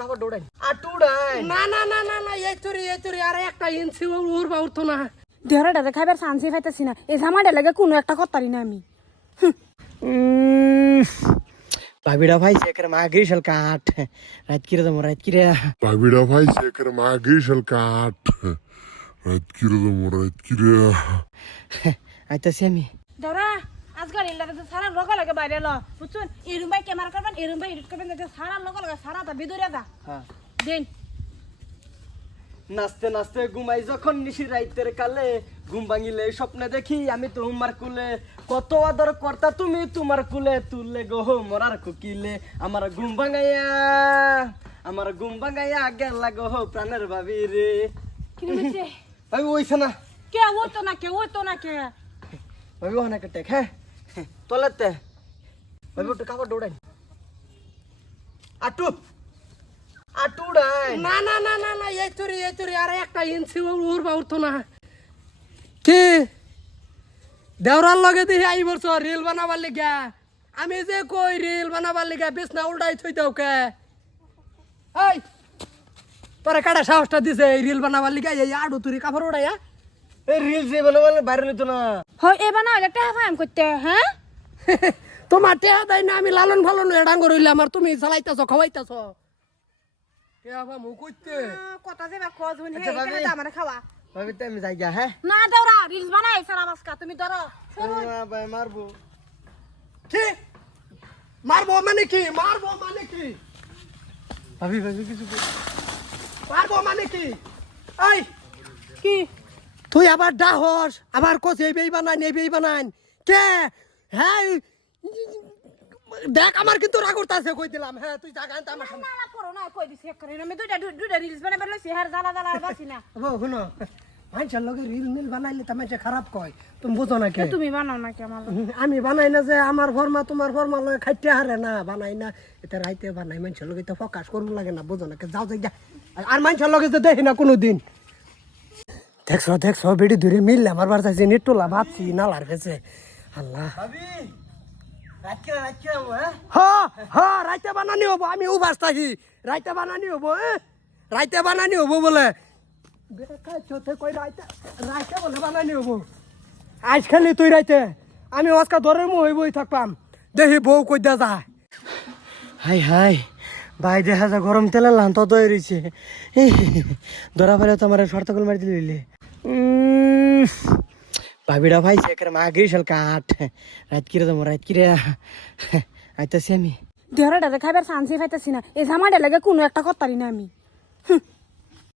কাপড় দৌড়াই। উড়াই না না না না না এই তোরি এই তোরি আরে একটা ইঞ্চি উড় বা উঠতো না। দেহরাটাতে খাইবার চান্সই পাইতেছি না। এই জামাটা লাগে কোনো একটা করতারি না আমি। ভাবিটা ভাই একের মা কাঠ। রাত কিরে যাব রাত কিরে? que era magrish al cat. Red kira da mo red আইতাছি আমি। দেহরা আজকাল ইল্লাতে সারা লগে লগে বাইরে ল। বুঝছেন? এরুম ভাই ক্যামেরা করবেন এরুম ভাই এডিট করবেন যাতে সারা লগে লগে সারা তা ভিতরে দা হ্যাঁ। দেন। নাচতে নাচতে ঘুমাই যখন নিশি রাইতের কালে ঘুম ভাঙিলে স্বপ্নে দেখি আমি তোমার কুলে। কত আদর কর্তা তুমি তোমার কুলে তুললে গো মরার কুকিলে। আমার ঘুম ভাঙাইয়া আমার ঘুম ভাঙাইয়া গেলা গো প্রাণের ভাবি রে। ভাবি ওইছে না। কে ওতো না কে ওতো না কে। ভাবি একটা টেক হ্যাঁ। তোলাতে। ভাবি একটু কাপড় দৌড়াই আটু আটু না। না না না না এই তোরি এই তোরি আরে একটা ইঞ্চি উড় বা উঠতো না। কি? দেওরার লগে দেখি আই বলছো রিল বানাবার লিগা। আমি যে কই রিল বানাবার লিগা বিছনা উল্টাই থই দাও কে এই তোরে কাটা সাহসটা দিছে এই রিল বানাবার লিগা এই আডু তুরি কাপড় উড়াইয়া? এই রিলস যে বলে বলে বাইরে নিত না। হয় এবার না একটা ফাইম করতে হ্যাঁ? তোমার টেহা দেয় না আমি লালন ফালন ডাঙ্গর হইলে আমার তুমি চালাইতেছ খাওয়াইতেছ। টেহা বা মুখ কইতে। কথা যে খোঁজ হুন আচ্ছা, আমার খাওয়া। ভাবি তো আমি যাই হ্যাঁ? না দেওরা রিলস বানাই সারা বাসকা তুমি ধরো ভাই মারবো। কি? মারবো মানে কি? মারবো মানে কি? ভাবি ভাবি কিছু মারবো মানে কি? এই কি? তুই আবার ডাহস আবার কোচ এই বেই বানান এই বেই বানান কে? হ্যাঁ দেখ আমার কিন্তু রাগ উঠতাছে কই দিলাম। হ্যাঁ তুই জাগা আনতে আমার সামনে। না পড়ো না কই দিছি এক করে। আমি দুইটা দুইটা রিলস বানাই বেরলাইছি হার জ্বালা জ্বালা আর বাসি না। ও শুনো মানুষের লগে রিল মিল বানাইলে তো মানুষে খারাপ কয়। তুমি বুঝো না কে? তুমি বানাও না কি আমার আমি বানাই না যে আমার ফর্মা তোমার ফর্মা লগে খাইতে হারে না বানাই না। এটা রাইতে বানাই মানুষের লগে তো ফোকাস করব লাগে না বুঝো না কে? যাও যাই যা আর মানুষের লগে তো দেখি না কোনো দিন দেখছ দেখছ বেড়ি দূরে মিললে আমার বার চাইছি নেটোলা ভাবছি নালার ফেছে আল্লাহ। হ্যাঁ? হ হ রাইতে বানানি হব আমি উবাস থাকি। রাইতে বানানি হব? রাইতে বানানি হব বলে। রাইতে? রাইতে বলে বানানি হব। আজ খালি তুই রাইতে। আমি আজকে ধরে মুই বই থাকবাম। দেখি বউ কই দা যায়। হাই হাই। ভাই, দেখা যা গরম তেলে লান্ত তত রইছে ধরা ফেলে তো আমার মারি দিলে ভাবিটা ভাই সেখানে মা গিরিশাল কাঠ রাত কিরে তোমার রাত কিরে? আইতাছি আমি। ধরাটা খাইবার সানসি পাইতেছি না। এই জামাটা লাগে কোনো একটা করতারি না আমি।